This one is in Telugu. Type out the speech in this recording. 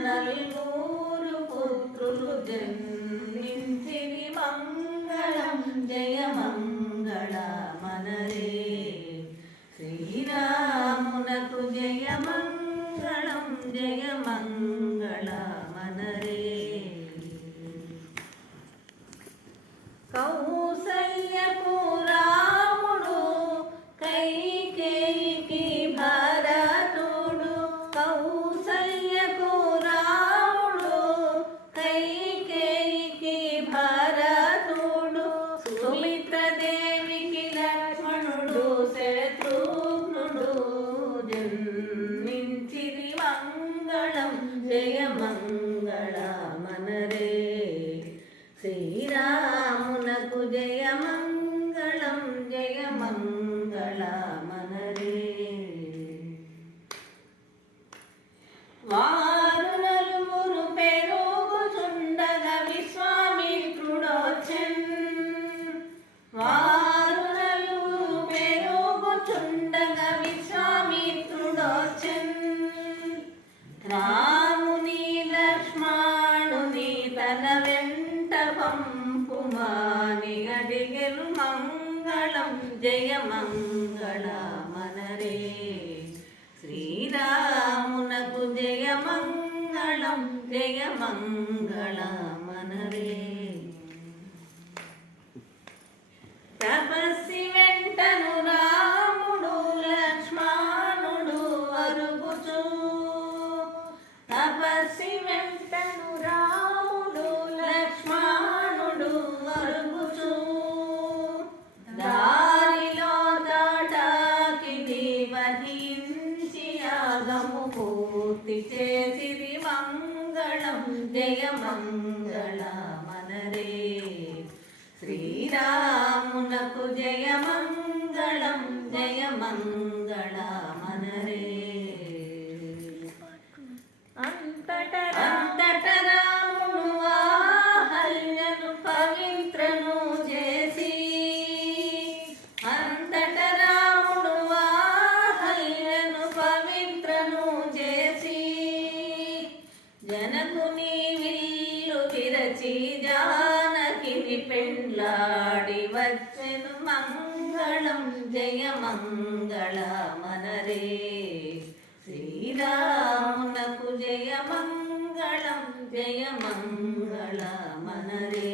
నలుగురు పుత్రులు జన్మించిరి మంగళం జయ మంగళ మనరే శ్రీరామునకు జయ మంగళం జయ మంగళ మనరే కౌసల్యకు రాముడు కైకేయికి భరతుడు కౌసల్యకు రాముడు కైకేయికి భరతుడు సుమిత్రదేవికి లక్ష్మణుడు శత్రుఘ్నుడు జన్మించిరి మంగళం జయ మంగళ మనరే శ్రీరామునకు జయ మంగళం జయ మంగళ మనరే వారు నలుగురు పెరుగుచుండగా విశ్వామిత్రుడొచ్చెన్ వారు నలుగురు పెరుగుచుండగా విశ్వామిత్రుడొచ్చెన్ రాముని లక్ష్మణుని తన వెంట పంపుమాని అడిగెను మంగళం జయ మంగళ మనరే శ్రీరామునకు జయ మంగళం జయ మంగళ మనరే తపస్సి వెంటను రాముడు లక్ష్మణుడు అరుగుచు తపస్సి వెంటను రాముడు లక్ష్మణుడు అరుగుచు దారిలో దాటాకిని వహించి యాగము పూర్తి చేసిరి మంగళం జయ మంగళ మనరే శ్రీరామునకు జయ మంగళం జయ మంగళ మనరే అంతట రాముడు ఆహల్యను పవిత్రను చేసి అంతట రాముడు ఆహల్యను పవిత్రను చేసి జనకుని విల్లు విరచి జానకిని పెండ్లాడి వచ్చెను మంగళం జయ మంగళ మనరే శ్రీరామునకు జయ మంగళం జయ మంగళ మనరే